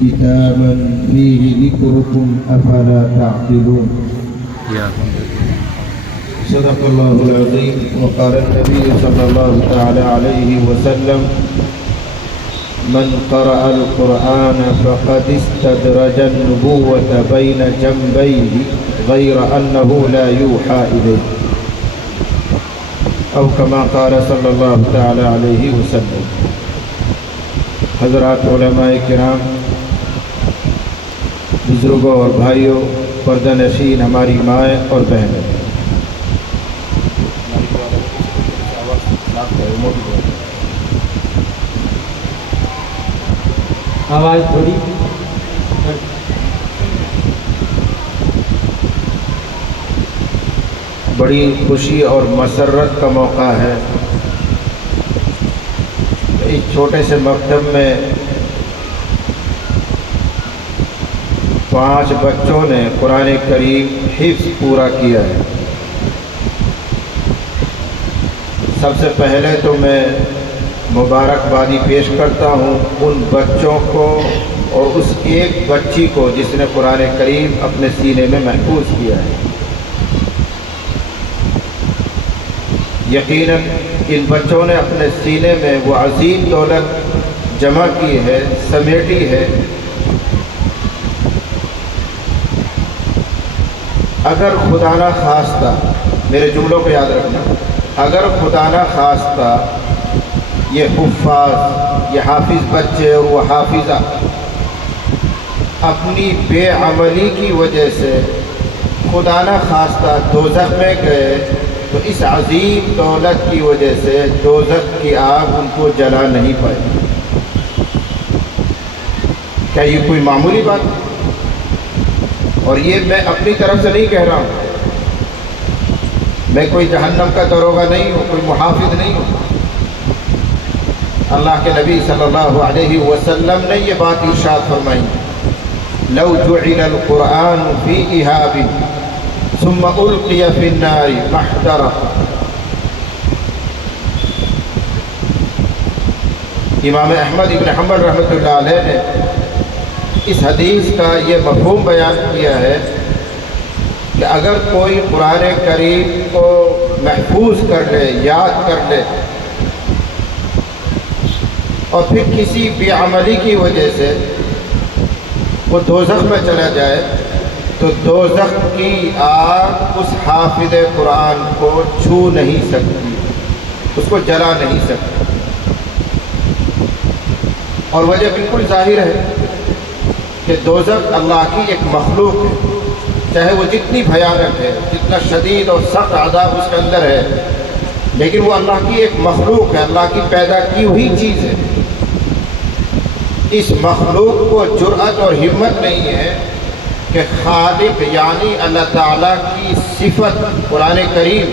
كتابا فيه ذكركم أفلا تعقلون. صدق الله العظيم. وقال النبي صلى الله تعالى عليه وسلم: من قرأ القرآن فقد استدرج النبوة بين جنبيه غير أنه لا يوحى إليه، أو كما قال صلی اللہ تعالی علیہ وسلم. حضرات علماء کرام، بزرگوں اور بھائیوں، پردہ نشین ہماری مائیں اور بہنیں، آواز تھوڑی بڑی خوشی اور مسرت کا موقع ہے. اس چھوٹے سے مکتب میں 5 بچوں نے قرآن کریم حفظ پورا کیا ہے. سب سے پہلے تو میں مبارکبادی پیش کرتا ہوں ان بچوں کو اور اس ایک بچی کو جس نے قرآن کریم اپنے سینے میں محفوظ کیا ہے. یقیناً ان بچوں نے اپنے سینے میں وہ عظیم دولت جمع کی ہے، سمیٹی ہے. اگر خدا نہ خواستہ، میرے جملوں کو یاد رکھنا، اگر خدا نہ خواستہ یہ حفاظ، یہ حافظ بچے اور وہ حافظہ اپنی بے عملی کی وجہ سے خدا نہ خواستہ دوزخ میں گئے تو اس عظیم دولت کی وجہ سے دوزخ کی آگ ان کو جلا نہیں پائے. کیا یہ کوئی معمولی بات ہے؟ اور یہ میں اپنی طرف سے نہیں کہہ رہا ہوں. میں کوئی جہنم کا داروغہ نہیں ہوں، کوئی محافظ نہیں ہوں. اللہ کے نبی صلی اللہ علیہ وسلم نے یہ بات ارشاد فرمائی: لو جعل القرآن فی اہاب ثم القی فی النار ما احترق. امام احمد ابن حنبل رحمۃ اللہ علیہ نے اس حدیث کا یہ مفہوم بیان کیا ہے کہ اگر کوئی قرآن کریم کو محفوظ کر لے، یاد کر لے، اور پھر کسی بے عملی کی وجہ سے وہ دوزخ میں چلا جائے تو دوزخ کی آگ اس حافظ قرآن کو چھو نہیں سکتی، اس کو جلا نہیں سکتی. اور وجہ بالکل ظاہر ہے کہ دوزخ اللہ کی ایک مخلوق ہے، چاہے وہ جتنی بھیانک ہے، جتنا شدید اور سخت عذاب اس کے اندر ہے، لیکن وہ اللہ کی ایک مخلوق ہے، اللہ کی پیدا کی ہوئی چیز ہے. اس مخلوق کو جرأت اور ہمت نہیں ہے کہ خالق یعنی اللہ تعالیٰ کی صفت قرآن کریم،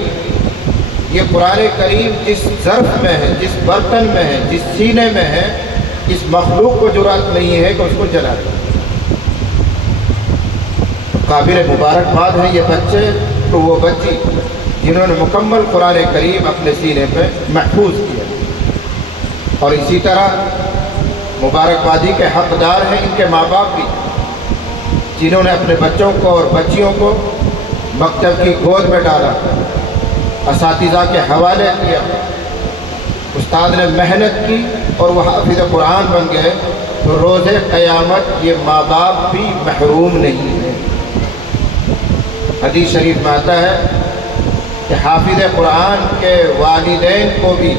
یہ قرآن کریم جس ظرف میں ہے، جس برتن میں ہے، جس سینے میں ہے، اس مخلوق کو جرأت نہیں ہے کہ اس کو جلا دے. قابل مبارکباد ہے یہ بچے تو وہ بچی جنہوں نے مکمل قرآن کریم اپنے سینے پہ محفوظ کیا. اور اسی طرح مبارکبادی کے حقدار ہیں ان کے ماں باپ بھی، جنہوں نے اپنے بچوں کو اور بچیوں کو مکتب کی گود میں ڈالا، اساتذہ کے حوالے کیا، استاد نے محنت کی اور وہ حافظ قرآن بن گئے. تو روز قیامت یہ ماں باپ بھی محروم نہیں ہے. حدیث شریف میں آتا ہے کہ حافظ قرآن کے والدین کو بھی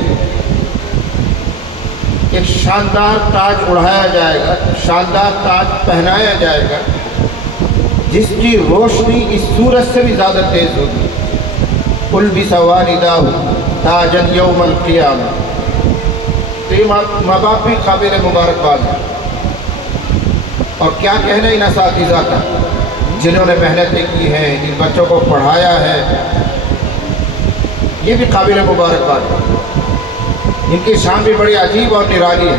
ایک شاندار تاج اڑھایا جائے گا، شاندار تاج پہنایا جائے گا، جس کی روشنی اس سورج سے بھی زیادہ تیز ہوگی. البس والداہ تاجا یوم القیامہ. تو یہ ماں باپ بھی قابل مبارکباد ہیں. اور کیا کہنا ان اساتذہ کا جنہوں نے محنتیں کی ہیں، ان بچوں کو پڑھایا ہے، یہ بھی قابل مبارکباد ہے. ان کی شان بھی بڑی عجیب اور نرالی ہے.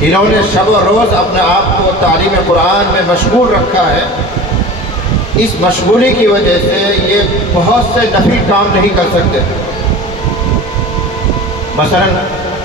انہوں نے شب و روز اپنے آپ کو تعلیم قرآن میں مشغول رکھا ہے. اس مشغولی کی وجہ سے یہ بہت سے نفل کام نہیں کر سکتے. مثلا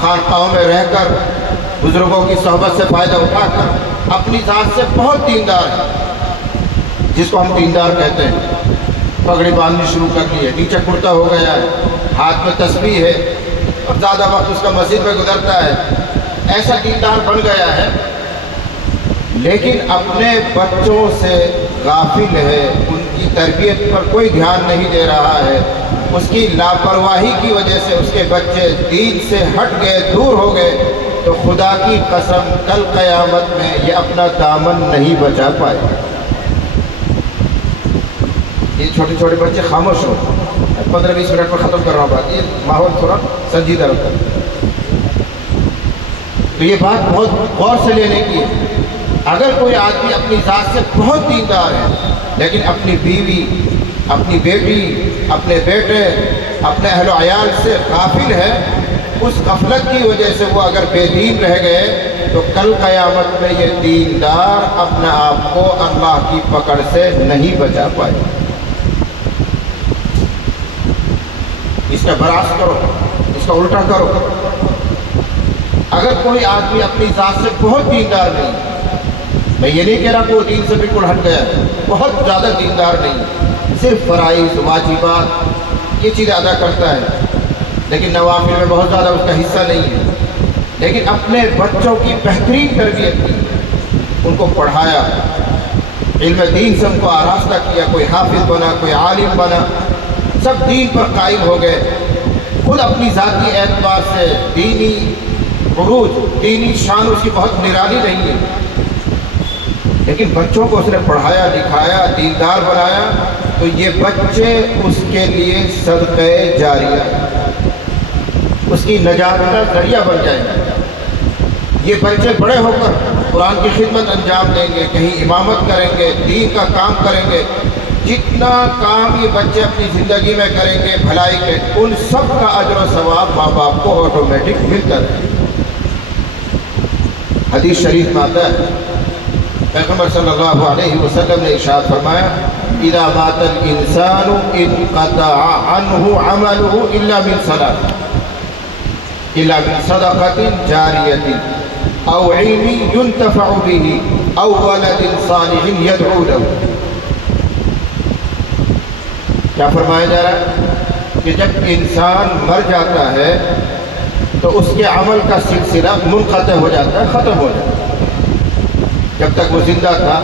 خانقاہوں میں رہ کر بزرگوں کی صحبت سے فائدہ اٹھا کر اپنی ذات سے بہت دیندار ہے، جس کو ہم دیندار کہتے ہیں، پگڑی باندھنی شروع کر لی ہے، نیچے کرتا ہو گیا ہے، ہاتھ میں تسبیح ہے اور زیادہ وقت اس کا مسجد میں گزرتا ہے، ایسا دیندار بن گیا ہے، لیکن اپنے بچوں سے غافل ہے، ان کی تربیت پر کوئی دھیان نہیں دے رہا ہے، اس کی لاپرواہی کی وجہ سے اس کے بچے دین سے ہٹ گئے، دور ہو گئے، تو خدا کی قسم کل قیامت میں یہ اپنا دامن نہیں بچا پائے۔ یہ چھوٹے چھوٹے بچے خاموش ہو، 15-20 منٹ میں ختم کر رہا ہوں بات، یہ ماحول تھوڑا سنجیدہ رکھتا ہے، تو یہ بات بہت غور سے لینے کی ہے۔ اگر کوئی آدمی اپنی ذات سے بہت دیندار ہے لیکن اپنی بیوی، اپنی بیٹی، اپنے بیٹے، اپنے اہل و عیال سے غافل ہے، اس غفلت کی وجہ سے وہ اگر بے دین رہ گئے تو کل قیامت میں یہ دیندار اپنے آپ کو اللہ کی پکڑ سے نہیں بچا پائے۔ اس کا برعکس کرو، اس کا الٹا کرو۔ اگر کوئی آدمی اپنی ذات سے بہت دیندار نہیں، میں یہ نہیں کہہ رہا کہ وہ دین سے بالکل ہٹ گیا ہے، بہت زیادہ دیندار نہیں، صرف فرائض، واجبات یہ چیزیں ادا کرتا ہے، لیکن نوافل میں بہت زیادہ اس کا حصہ نہیں ہے، لیکن اپنے بچوں کی بہترین تربیت کی، ان کو پڑھایا، علم دین سے ان کو آراستہ کیا، کوئی حافظ بنا، کوئی عالم بنا، سب دین پر قائم ہو گئے، خود اپنی ذاتی اعتبار سے دینی عروج، دینی شان اس کی بہت نرالی نہیں ہے، لیکن بچوں کو اس نے پڑھایا، لکھایا، دیندار بنایا، تو یہ بچے اس کے لیے صدقہ جاریہ، اس کی نجات کا ذریعہ بن جائیں گے۔ یہ بچے بڑے ہو کر قرآن کی خدمت انجام دیں گے، کہیں امامت کریں گے، دین کا کام کریں گے، جتنا کام یہ بچے اپنی زندگی میں کریں گے بھلائی کے، ان سب کا اجر و ثواب ماں باپ کو آٹومیٹک ملتا رہے۔ حدیث شریف میں آتا ہے، پیغمبر صلی اللہ علیہ وسلم نے ارشاد فرمایا، اذا مات الانسان انقطع عنه عمله الا من صلاۃ، الا من صدقۃ جاریۃ او علم ينتفع به او ولد صالح يدعو له۔ کیا فرمایا جا رہا ہے کہ جب انسان مر جاتا ہے تو اس کے عمل کا سلسلہ منقطع ہو جاتا ہے، ختم ہو جاتا ہے۔ جب تک وہ زندہ تھا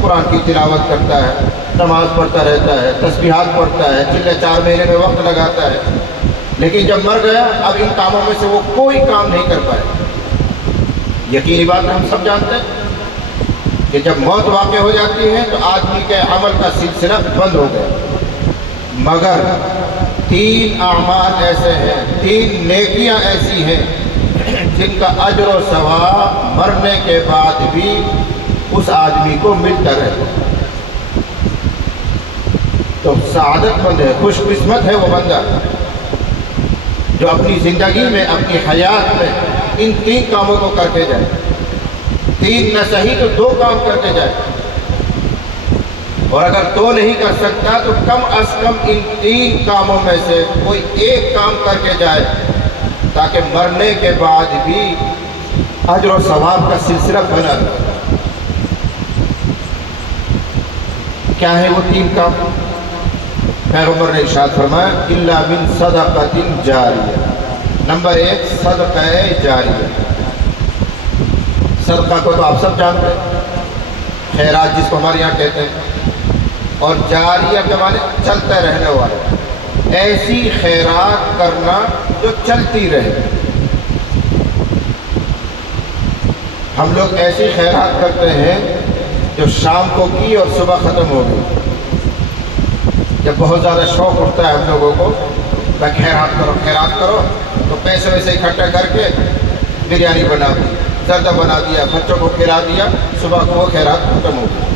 قرآن کی تلاوت کرتا ہے، نماز پڑھتا رہتا ہے، تسبیحات پڑھتا ہے، چلے 4 مہینے میں وقت لگاتا ہے، لیکن جب مر گیا اب ان کاموں میں سے وہ کوئی کام نہیں کر پائے۔ یقینی بات ہم سب جانتے ہیں کہ جب موت واقع ہو جاتی ہے تو آدمی کے عمل کا سلسلہ بند ہو گیا، مگر 3 اعمال ایسے ہیں، 3 نیکیاں ایسی ہیں جن کا اجر و ثواب مرنے کے بعد بھی اس آدمی کو ملتا رہتا ہے۔ تو سعادت مند ہے، خوش قسمت ہے وہ بندہ جو اپنی زندگی میں، اپنی حیات میں ان 3 کاموں کو کر کے جائے، 3 نہ صحیح تو 2 کام کر کے جائے، اور اگر 2 نہیں کر سکتا تو کم از کم ان 3 کاموں میں سے کوئی 1 کام کر کے جائے، تاکہ مرنے کے بعد بھی اجر و ثواب کا سلسلہ بنا رہے۔ کیا ہے وہ 3 کام؟ پیغمبر نے ارشاد فرمایا، الا من صدقۃ جاریہ۔ نمبر 1 صدقہ جاریہ۔ صدقہ کو تو آپ سب جانتے ہیں، خیرات جس کو ہمارے یہاں کہتے ہیں، اور جاریہ کے معنی چلتا رہنے والا، ایسی خیرات کرنا جو چلتی رہے۔ ہم لوگ ایسی خیرات کرتے ہیں جو شام کو کی اور صبح ختم ہو گئی۔ جب بہت زیادہ شوق اٹھتا ہے ہم لوگوں کو، میں خیرات کرو خیرات کرو، تو پیسے ویسے اکٹھا کر کے بریانی بنا دی، زردہ بنا دیا، بچوں کو کھلا دیا، صبح کو وہ خیرات ختم ہو گئی۔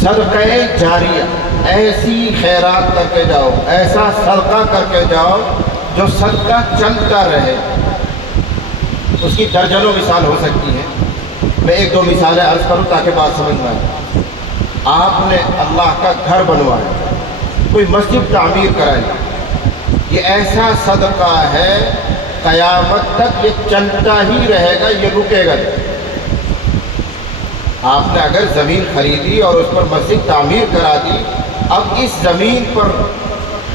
صدقہ جاریہ، ایسی خیرات کر کے جاؤ، ایسا صدقہ کر کے جاؤ جو صدقہ چلتا رہے۔ اس کی درجنوں مثال ہو سکتی ہے، میں 1-2 مثالیں عرض کروں تاکہ بات سمجھ میں آئے۔ آپ نے اللہ کا گھر بنوایا، کوئی مسجد تعمیر کرائی، یہ ایسا صدقہ ہے قیامت تک یہ چلتا ہی رہے گا، یہ رکے گا نہیں۔ آپ نے اگر زمین خریدی اور اس پر مسجد تعمیر کرا دی، اب اس زمین پر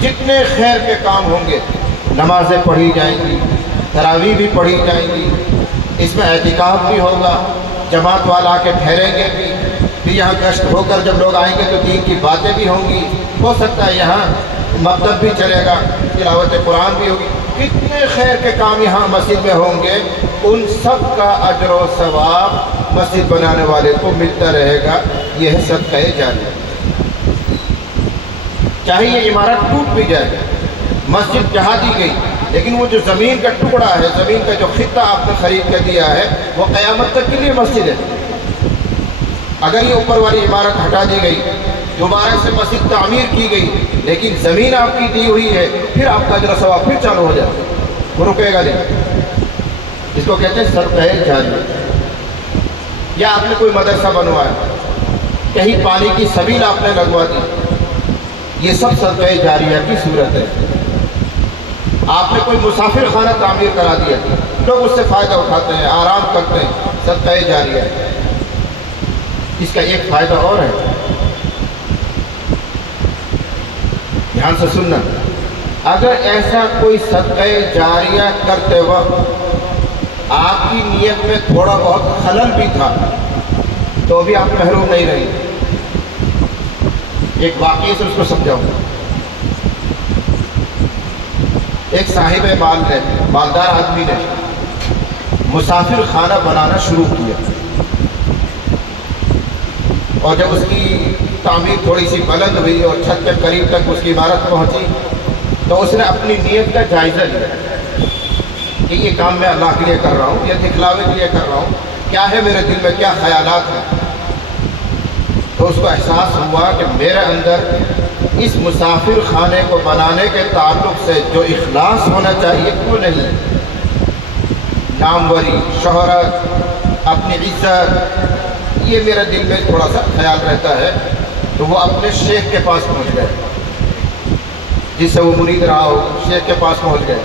جتنے خیر کے کام ہوں گے، نمازیں پڑھی جائیں گی، تراویح بھی پڑھی جائیں گی، اس میں اعتکاف بھی ہوگا، جماعت والا آ کے ٹھہریں گے بھی، پھر یہاں گشت ہو کر جب لوگ آئیں گے تو دین کی باتیں بھی ہوں گی، ہو سکتا ہے یہاں مکتب بھی چلے گا، تلاوت قرآن بھی ہوگی، کتنے خیر کے کام یہاں مسجد میں ہوں گے، ان سب کا اجر و ثواب مسجد بنانے والے کو ملتا رہے گا۔ یہ ہے صدقہ جاریہ۔ چاہے یہ عمارت ٹوٹ بھی جائے، مسجد جہاں دی گئی، لیکن وہ جو زمین کا ٹکڑا ہے، زمین کا جو خطہ آپ نے خرید کر دیا ہے، وہ قیامت تک کے لیے مسجد ہے۔ اگر یہ اوپر والی عمارت ہٹا دی گئی، دوبارہ سے مسجد تعمیر کی گئی، لیکن زمین آپ کی دی ہوئی ہے، پھر آپ کا اجر و ثواب پھر چالو ہو جائے، وہ رکے گا نہیں۔ اس کو کہتے ہیں صدقہ جاریہ۔ یا آپ نے کوئی مدرسہ بنوایا، کہیں پانی کی سبیل آپ نے لگوا دی، یہ سب صدقہ جاریہ کی صورت ہے۔ آپ نے کوئی مسافر خانہ تعمیر کرا دیا، لوگ اس سے فائدہ اٹھاتے ہیں، آرام کرتے ہیں، صدقہ جاریہ ہے۔ اس کا ایک فائدہ اور ہے، دھیان سے سننا، اگر ایسا کوئی صدقہ جاریہ کرتے وقت آپ کی نیت میں تھوڑا بہت خلل بھی تھا تو بھی آپ محروم نہیں رہی۔ ایک واقعے سے اس کو سمجھاؤں۔ ایک صاحب مال نے، مالدار آدمی نے مسافر خانہ بنانا شروع کیا، اور جب اس کی تعمیر تھوڑی سی بلند ہوئی اور چھت کے قریب تک اس کی عمارت پہنچی تو اس نے اپنی نیت کا جائزہ لیا کہ یہ کام میں اللہ کے لیے کر رہا ہوں یا دکھلاوے کے لیے کر رہا ہوں، کیا ہے میرے دل میں، کیا خیالات ہیں۔ تو اس کو احساس ہوا کہ میرے اندر اس مسافر خانے کو بنانے کے تعلق سے جو اخلاص ہونا چاہیے وہ نہیں۔ ناموری، شہرت، اپنی عزت، یہ میرے دل میں تھوڑا سا خیال رہتا ہے۔ تو وہ اپنے شیخ کے پاس پہنچ گئے، جس سے وہ مرید رہا ہو، شیخ کے پاس پہنچ گئے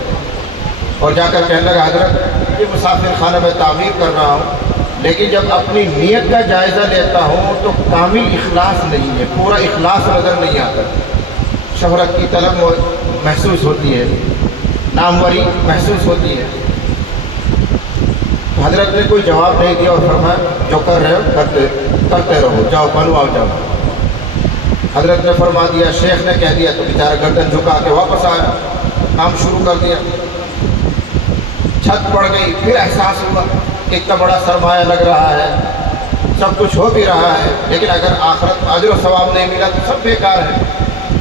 اور جا کر کہنے لگا، حضرت یہ مسافر خانہ میں تعمیر کر رہا ہوں، لیکن جب اپنی نیت کا جائزہ لیتا ہوں تو کامل اخلاص نہیں ہے، پورا اخلاص نظر نہیں آتا۔ شہرت کی طلب محسوس ہوتی ہے، ناموری محسوس ہوتی ہے۔ حضرت نے کوئی جواب نہیں دیا اور فرمایا، جو کر رہے ہو کرتے رہو، جاؤ بنواؤ جاؤ۔ حضرت نے فرما دیا، شیخ نے کہہ دیا، تو بیچارہ گردن جھکا کے واپس آیا، کام شروع کر دیا۔ چھت پڑ گئی، پھر احساس ہوا کہ اتنا بڑا سرمایہ لگ رہا ہے، سب کچھ ہو بھی رہا ہے، لیکن اگر آخرت میں اجر و ثواب نہیں ملا تو سب بیکار ہے۔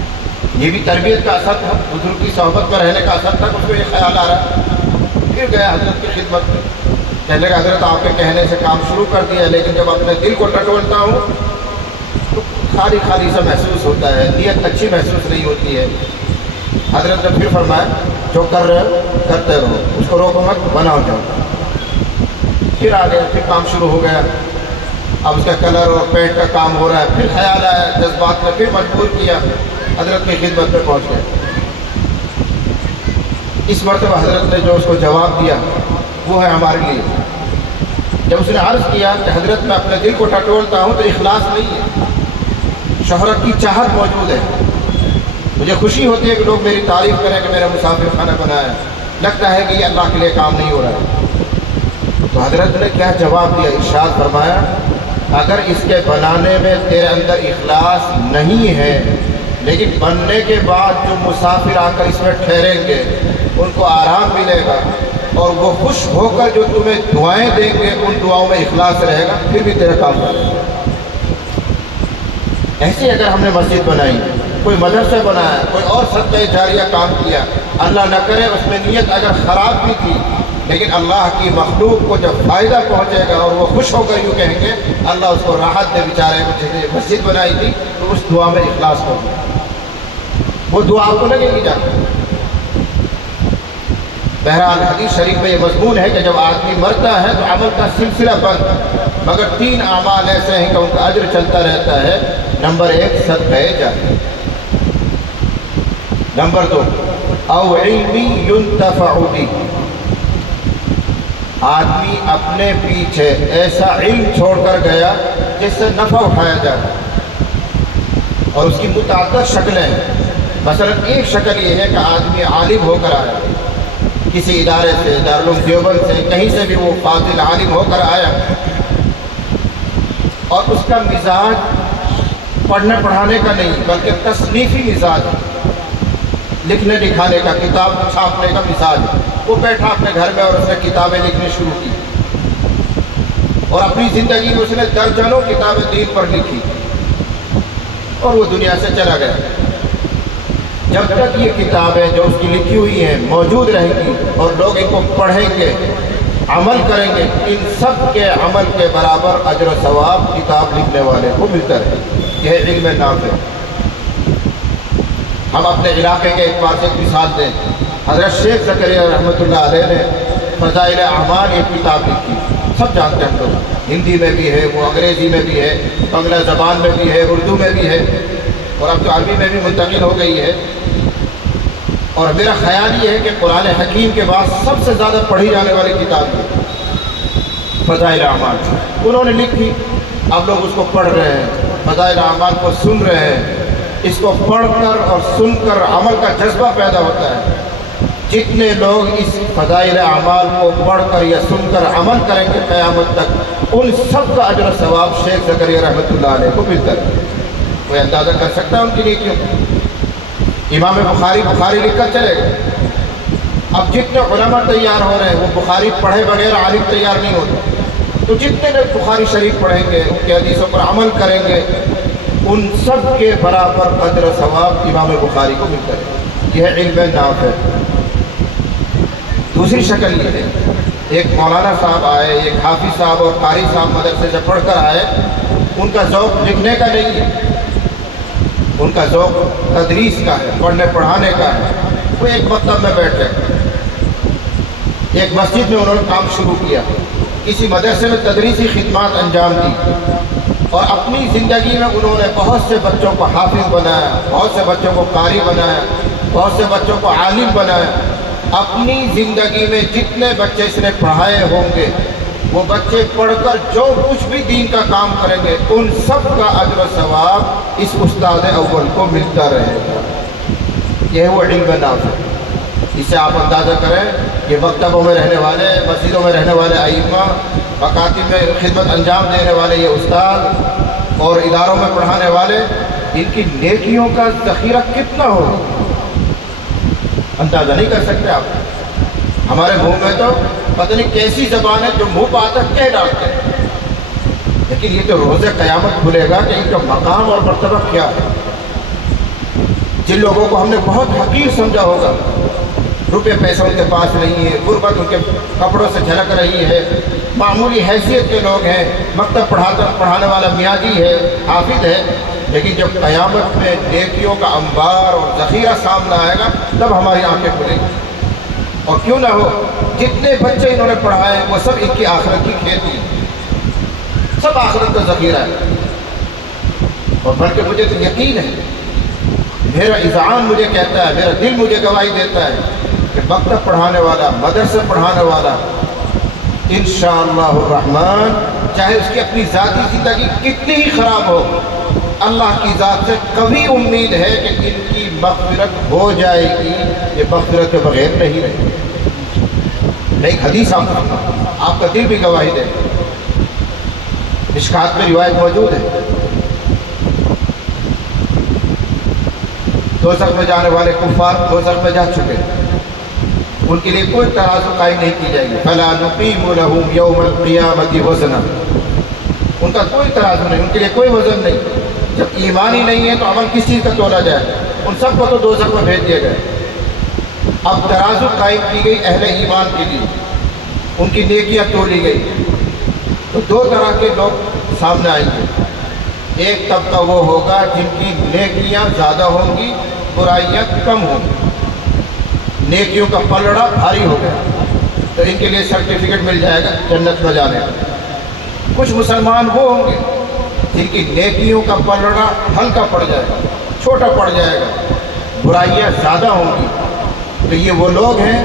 یہ بھی تربیت کا اثر تھا، بزرگ کی صحبت میں رہنے کا اثر تھا، اس کو یہ خیال آ رہا۔ پھر گیا حضرت کی خدمت میں، کہنے لگا، حضرت آپ کے کہنے سے کام شروع کر دیا، لیکن جب اپنے دل کو ٹٹولتا ہوں تو خالی خالی سا محسوس ہوتا ہے، نیت اچھی محسوس نہیں ہوتی ہے۔ حضرت نے پھر فرمایا، جو کر رہے ہو کرتے رہو، اس کو روکو مت، بناؤ جاؤ۔ پھر آ گیا، پھر کام شروع ہو گیا، اب اس کا کلر اور پینٹ کا کام ہو رہا ہے۔ پھر خیال آیا، جذبات نے پھر مجبور کیا، حضرت کی خدمت میں پہنچ گئے۔ اس مرتبہ حضرت نے جو اس کو جواب دیا وہ ہے ہمارے لیے۔ جب اس نے عرض کیا کہ حضرت میں اپنے دل کو ٹٹولتا ہوں تو اخلاص نہیں ہے، شہرت کی چاہت موجود ہے، مجھے خوشی ہوتی ہے کہ لوگ میری تعریف کریں کہ میرا مسافر خانہ بنایا ہے، لگتا ہے کہ یہ اللہ کے لیے کام نہیں ہو رہا ہے۔ تو حضرت نے کیا جواب دیا، ارشاد فرمایا، اگر اس کے بنانے میں تیرے اندر اخلاص نہیں ہے، لیکن بننے کے بعد جو مسافر آ کر اس میں ٹھہریں گے ان کو آرام ملے گا اور وہ خوش ہو کر جو تمہیں دعائیں دیں گے ان دعاؤں میں اخلاص رہے گا، پھر بھی تیرا کام کرے گا۔ ایسے اگر ہم نے مسجد بنائی، کوئی مدرسہ بنایا، کوئی اور صدقہ جاریہ کام کیا، اللہ نہ کرے اس میں نیت اگر خراب بھی تھی، لیکن اللہ کی مخلوق کو جب فائدہ پہنچے گا اور وہ خوش ہو کر یوں کہیں گے، اللہ اس کو راحت دے، بیچارے کو جسے مسجد بنائی تھی تو اس دعا میں اخلاص ہو، وہ دعا آپ کو لگے گی جاتا۔ بہرحال حدیث شریف میں یہ مضمون ہے کہ جب آدمی مرتا ہے تو عمل کا سلسلہ بند، مگر 3 اعمال ایسے ہیں کہ ان کا اجر چلتا رہتا ہے۔ نمبر 1 صدقہ جاریہ، نمبر 2 او علم ينتفع به، آدمی اپنے پیچھے ایسا علم چھوڑ کر گیا جس سے نفع اٹھایا جاتا ہے، اور اس کی متعدد شکلیں ہیں۔ مثلا ایک شکل یہ ہے کہ آدمی عالم ہو کر آیا، کسی ادارے سے، دارالعلوم دیوبند سے، کہیں سے بھی وہ فاضل عالم ہو کر آیا، اور اس کا مزاج پڑھنے پڑھانے کا نہیں بلکہ تصنیفی مزاج ہے، لکھنے لکھانے کا، کتاب چھاپنے کا مزاج ہے۔ وہ بیٹھا اپنے گھر میں اور اس نے کتابیں لکھنی شروع کی، اور اپنی زندگی میں اس نے درجنوں کتابیں دین پر لکھی، اور وہ دنیا سے چلا گیا۔ جب تک یہ کتابیں جو اس کی لکھی ہوئی ہیں موجود رہیں گی اور لوگ ان کو پڑھیں گے، عمل کریں گے، ان سب کے عمل کے برابر اجر و ثواب کتاب لکھنے والے کو ملتا ہے۔ یہ علم نافع۔ ہم اپنے علاقے کے اعتبار سے ایک مثال دیں، حضرت شیخ زکریا رحمۃ اللہ علیہ نے فضائل اعمال ایک کتاب لکھی، سب جانتے ہیں ہم لوگ، ہندی میں بھی ہے، وہ انگریزی میں بھی ہے، بنگلہ زبان میں بھی ہے، اردو میں بھی ہے، اور اب تو عربی میں بھی منتقل ہو گئی ہے۔ اور میرا خیال یہ ہے کہ قرآن حکیم کے بعد سب سے زیادہ پڑھی جانے والی کتاب ہے فضائل اعمال۔ انہوں نے لکھی، اب لوگ اس کو پڑھ رہے ہیں، فضائل اعمال کو سن رہے ہیں۔ اس کو پڑھ کر اور سن کر عمل کا جذبہ پیدا ہوتا ہے۔ جتنے لوگ اس فضائل اعمال کو پڑھ کر یا سن کر عمل کریں گے قیامت تک، ان سب کا اجر و ثواب شیخ زکریا رحمۃ اللہ علیہ کو ملتا ہے۔ کوئی اندازہ کر سکتا ہے ان کے لیے کیوں؟ امام بخاری لکھ کر چلے گئے۔ اب جتنے علماء تیار ہو رہے ہیں، وہ بخاری پڑھے بغیر عالم تیار نہیں ہوتے، تو جتنے لوگ بخاری شریف پڑھیں گے، ان کی حدیثوں پر عمل کریں گے، ان سب کے برابر اجر و ثواب امام بخاری کو ملتا ہے۔ یہ علم نافع ہے۔ دوسری شکل یہ ہے، ایک مولانا صاحب آئے، ایک حافظ صاحب اور قاری صاحب مدرسے سے پڑھ کر آئے، ان کا ذوق لکھنے کا نہیں ہے، ان کا ذوق تدریس کا ہے، پڑھنے پڑھانے کا ہے۔ وہ ایک مکتب میں بیٹھے، ایک مسجد میں انہوں نے کام شروع کیا، کسی مدرسے میں تدریسی خدمات انجام دی، اور اپنی زندگی میں انہوں نے بہت سے بچوں کو حافظ بنایا، بہت سے بچوں کو قاری بنایا، بہت سے بچوں کو عالم بنایا۔ اپنی زندگی میں جتنے بچے اس نے پڑھائے ہوں گے، وہ بچے پڑھ کر جو کچھ بھی دین کا کام کریں گے، ان سب کا اجر و ثواب اس استاد اول کو ملتا رہے گا۔ یہ ہے وہ علم نافع۔ اس سے آپ اندازہ کریں کہ مکتبوں میں رہنے والے، مسجدوں میں رہنے والے ائمہ، مکاتب میں خدمت انجام دینے والے یہ استاد اور اداروں میں پڑھانے والے، ان کی نیکیوں کا ذخیرہ کتنا ہو، اندازہ نہیں کر سکتے آپ۔ ہمارے منہ میں تو پتہ نہیں کیسی زبان ہے جو منہ پہ آتا کہہ ڈالتے ہیں، لیکن یہ تو روز قیامت کھلے گا کہ ان کا مقام اور مرتبہ کیا ہے۔ جن لوگوں کو ہم نے بہت حقیر سمجھا ہوگا، روپے پیسے ان کے پاس نہیں ہے، غربت ان کے کپڑوں سے جھلک رہی ہے، معمولی حیثیت کے لوگ ہیں، مکتب پڑھانے والا میاں جی ہے، حافظ ہے، لیکن جب قیامت میں نیکیوں کا انبار اور ذخیرہ سامنے آئے گا، تب ہماری آنکھیں کھلیں گی۔ اور کیوں نہ ہو، جتنے بچے انہوں نے پڑھائے وہ سب ان کی آخرت کی کھیتی ہے، سب آخرت کا ذخیرہ ہے۔ اور بلکہ مجھے تو یقین ہے، میرا اذعان مجھے کہتا ہے، میرا دل مجھے گواہی دیتا ہے کہ مکتب پڑھانے والا، مدرسے پڑھانے والا انشاءاللہ الرحمن، چاہے اس کی اپنی ذاتی زندگی کتنی ہی خراب ہو، اللہ کی ذات سے کبھی امید ہے کہ ان کی مغفرت ہو جائے گی۔ یہ مغفرت کے بغیر نہیں رہے۔ میں ایک حدیث آپ کا دل بھی گواہی دے، مشکات میں روایت موجود ہے، دوزخ میں جانے والے کفار دوزخ میں جا چکے، ان کے لیے کوئی ترازو قائم نہیں کی جائے گی۔ فَلَا نُقِيمُ لَهُمْ يَوْمَ الْقِيَامَةِ وَزْنًا، ان کا کوئی ترازو نہیں، ان کے لیے کوئی وزن نہیں۔ جب ایمان ہی نہیں ہے تو عمل کس چیز کا تولا جائے؟ ان سب کو تو دوزخ میں بھیج دیے گئے۔ اب ترازو قائم کی گئی اہل ایمان کے لیے، ان کی نیکیاں تولی گئی، تو دو طرح کے لوگ سامنے آئیں گے۔ ایک طبقہ وہ ہوگا جن کی نیکیاں زیادہ ہوں گی، برائیاں کم ہوں گی، نیکیوں کا پلڑا بھاری ہو گیا، تو ان کے لیے سرٹیفکیٹ مل جائے گا جنت میں جانے کا۔ کچھ مسلمان وہ ہوں گے جن کی نیکیوں کا پلڑا ہلکا پڑ جائے گا، چھوٹا پڑ جائے گا، برائیاں زیادہ ہوں گی، تو یہ وہ لوگ ہیں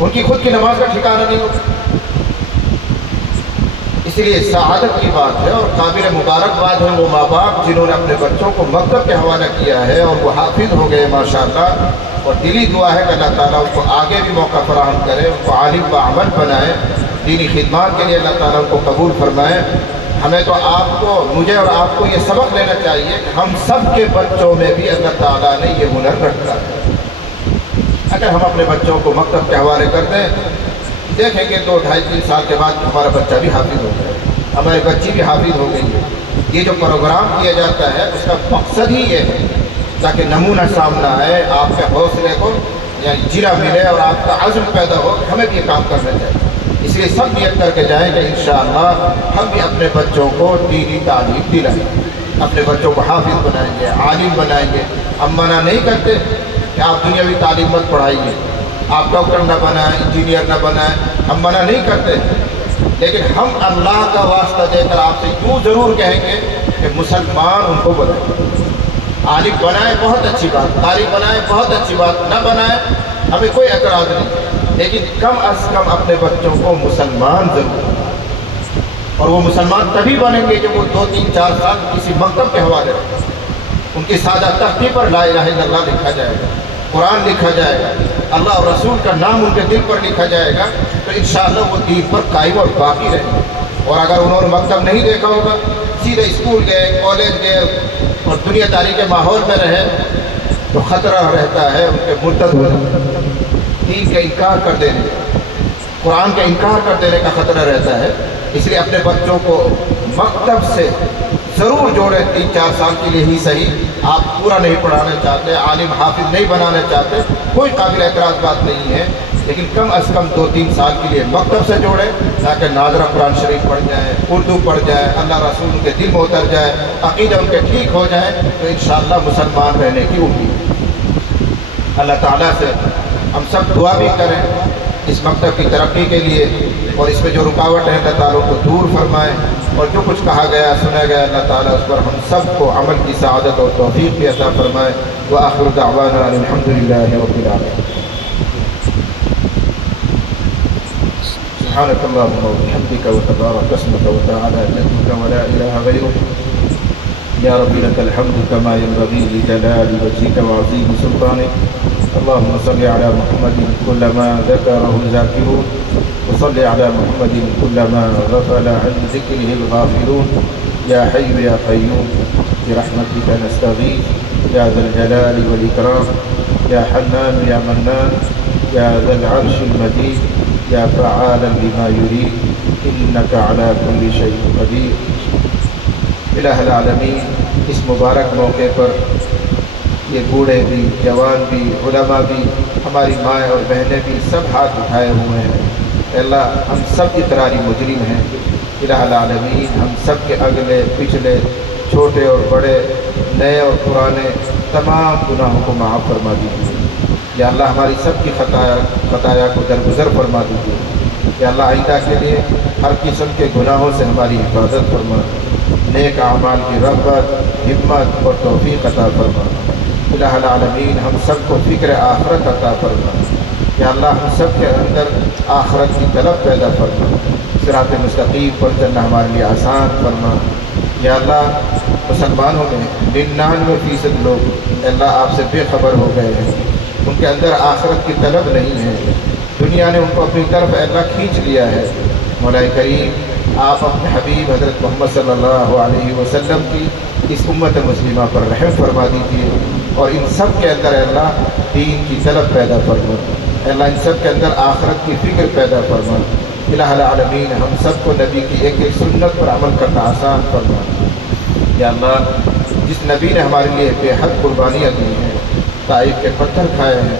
ان کی خود کی نماز کا ٹھکانہ نہیں ہوتا۔ اس لیے سعادت کی بات ہے اور قابل مبارکباد ہے وہ ماں باپ جنہوں نے اپنے بچوں کو مکتب کے حوالہ کیا ہے اور وہ حافظ ہو گئے ماشاءاللہ، اور دلی دعا ہے کہ اللہ تعالیٰ ان کو آگے بھی موقع فراہم کرے، ان کو عالم و عمل بنائے، دینی خدمات کے لیے اللہ تعالیٰ ان کو قبول فرمائے۔ ہمیں تو مجھے اور آپ کو یہ سبق لینا چاہیے کہ ہم سب کے بچوں میں بھی اللہ تعالیٰ نے یہ ہنر رکھا ہے۔ اگر ہم اپنے بچوں کو مکتب کے حوالے کر دیں، دیکھیں گے 2 ڈھائی 3 سال کے بعد ہمارا بچہ بھی حافظ ہو گیا، ہماری بچی بھی حافظ ہو گئی ہے۔ یہ جو پروگرام کیا جاتا ہے اس کا مقصد ہی یہ ہے تاکہ نمونہ سامنا آئے، آپ کے حوصلے کو یعنی جرا ملے اور آپ کا عزم پیدا ہو کہ ہمیں بھی یہ کام کرنا چاہیے۔ اس لیے سب نیت کر کے جائیں کہ انشاءاللہ ہم بھی اپنے بچوں کو دینی تعلیم دلائیں گے، اپنے بچوں کو حافظ بنائیں گے، عالم بنائیں گے۔ ہم منع نہیں کرتے کہ آپ دنیاوی تعلیم مت پڑھائیے، آپ ڈاکٹر نہ بنائیں، انجینئر نہ بنائیں، ہم منع نہیں کرتے، لیکن ہم اللہ کا واسطہ دے کر آپ سے یوں ضرور کہیں گے کہ مسلمان ان کو بنائیں۔ عالم بنائیں بہت اچھی بات، طالب بنائیں بہت اچھی بات، نہ بنائیں ہمیں کوئی اعتراض نہیں، لیکن کم از کم اپنے بچوں کو مسلمان ضرور بنائیں۔ اور وہ مسلمان تبھی بنیں گے جب وہ 2 3 4 سال کسی مکتب کے حوالے رکھیں، ان کی سادہ تختی پر لا الہ الا اللہ لکھا جائے گا، قرآن لکھا جائے گا، اللہ اور رسول کا نام ان کے دل پر لکھا جائے گا، تو انشاءاللہ وہ دین پر قائم اور باقی رہیں گے۔ اور اگر انہوں نے مکتب نہیں دیکھا ہوگا، سیدھے اسکول گئے، کالج گئے اور دنیا داری کے ماحول میں رہے تو خطرہ رہتا ہے ان کے مرتد ہو جانے، دین کا انکار کر دینے، قرآن کا انکار کر دینے کا خطرہ رہتا ہے۔ اس لیے اپنے بچوں کو مکتب سے ضرور جوڑیں، 3 4 سال کے لیے ہی صحیح، آپ پورا نہیں پڑھانا چاہتے، عالم حافظ نہیں بنانا چاہتے، کوئی قابل اعتراض بات نہیں ہے، لیکن کم از کم 2 3 سال کے لیے مکتب سے جوڑیں تاکہ ناظرہ قرآن شریف پڑھ جائیں، اردو پڑھ جائیں، اللہ رسول کے دل میں اتر جائے، عقیدہ ان کے ٹھیک ہو جائے، تو انشاءاللہ مسلمان رہنے کی امید۔ اللہ تعالیٰ سے ہم سب دعا بھی کریں اس مکتب کی ترقی کے لیے، اور اس میں جو رکاوٹ ہے اللہ تعالیٰ کو دور فرمائے، اور جو کچھ کہا گیا سنا گیا اللہ تعالیٰ اس پر ہم سب کو عمل کی سعادت اور توفیق بھی عطا فرمائے۔ وآخر دعوانا الحمدللہ رب العالمین۔ سبحانك اللهم وبحمدك وتبارك اسمك وتعالى جدك ولا إله غيرك يا رب لك الحمد كما ينبغي لجلال وجهك وعظيم سلطانك اللهم صل على محمد كلما ذكره الذاكرون وصل على محمد كلما غفل عن ذكره الغافلون يا حي يا قيوم برحمتك نستغيث يا ذا الجلال والإكرام يا حنان يا منان يا ذا العرش المجيد يا فعالا لما يريد إنك على كل شيء قدير۔ الہ العالمین، اس مبارک موقع پر یہ بوڑھے بھی، جوان بھی، علماء بھی، ہماری مائیں اور بہنیں بھی سب ہاتھ اٹھائے ہوئے ہیں۔ اے اللہ ہم سب اقراری مجرم ہیں، الہ العالمین ہم سب کے اگلے پچھلے چھوٹے اور بڑے نئے اور پرانے تمام گناہوں کو معاف فرما دیجیے۔ یا اللہ ہماری سب کی خطایا کو درگزر فرما دیجیے۔ یا اللہ آئندہ کے لیے ہر قسم کے گناہوں سے ہماری حفاظت فرما، نیک اعمال کی رغبت، ہمت اور توفیق عطا فرما۔ الہ العالمین ہم سب کو فکر آخرت عطا فرما۔ یا اللہ ہم سب کے اندر آخرت کی طلب پیدا فرما، صراط مستقیم پر چلنا ہمارے لیے آسان فرما۔ یا اللہ مسلمانوں میں 99% لوگ اے اللہ آپ سے بے خبر ہو گئے ہیں، ان کے اندر آخرت کی طلب نہیں ہے، دنیا نے ان کو اپنی طرف اے اللہ کھینچ لیا ہے۔ مولا کریم آپ اپنے حبیب حضرت محمد صلی اللہ علیہ وسلم کی اس امت مسلمہ پر رحم فرما دیجیے، اور ان سب کے اندر اے اللہ دین کی طلب پیدا فرما، اے اللہ ان سب کے اندر آخرت کی فکر پیدا فرما۔ الہ العالمین ہم سب کو نبی کی ایک ایک سنت پر عمل کرنا آسان فرما۔ یا اللہ جس نبی نے ہمارے لیے بے حد قربانیاں دی ہیں، طائف کے پتھر کھائے ہیں،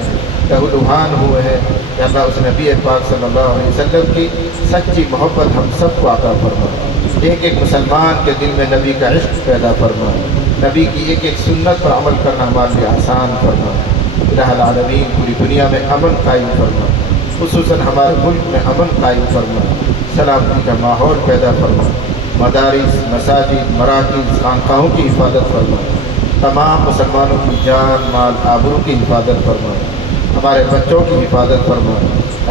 لہولہان ہوئے ہیں، یا اللہ اس نبی پاک صلی اللہ علیہ وسلم کی سچی محبت ہم سب کو عطا فرما۔ ایک ایک مسلمان کے دل میں نبی کا عشق پیدا فرما، نبی کی ایک ایک سنت پر عمل کرنا ہمارے لیے آسان فرما۔ الہ العالمین پوری دنیا میں امن قائم فرما، خصوصاً ہمارے ملک میں امن قائم فرما، سلامتی کا ماحول پیدا فرما، مدارس، مساجد، مراکز، خانقاہوں کی حفاظت فرما، تمام مسلمانوں کی جان، مال، آبرو کی حفاظت فرما، ہمارے بچوں کی حفاظت فرما۔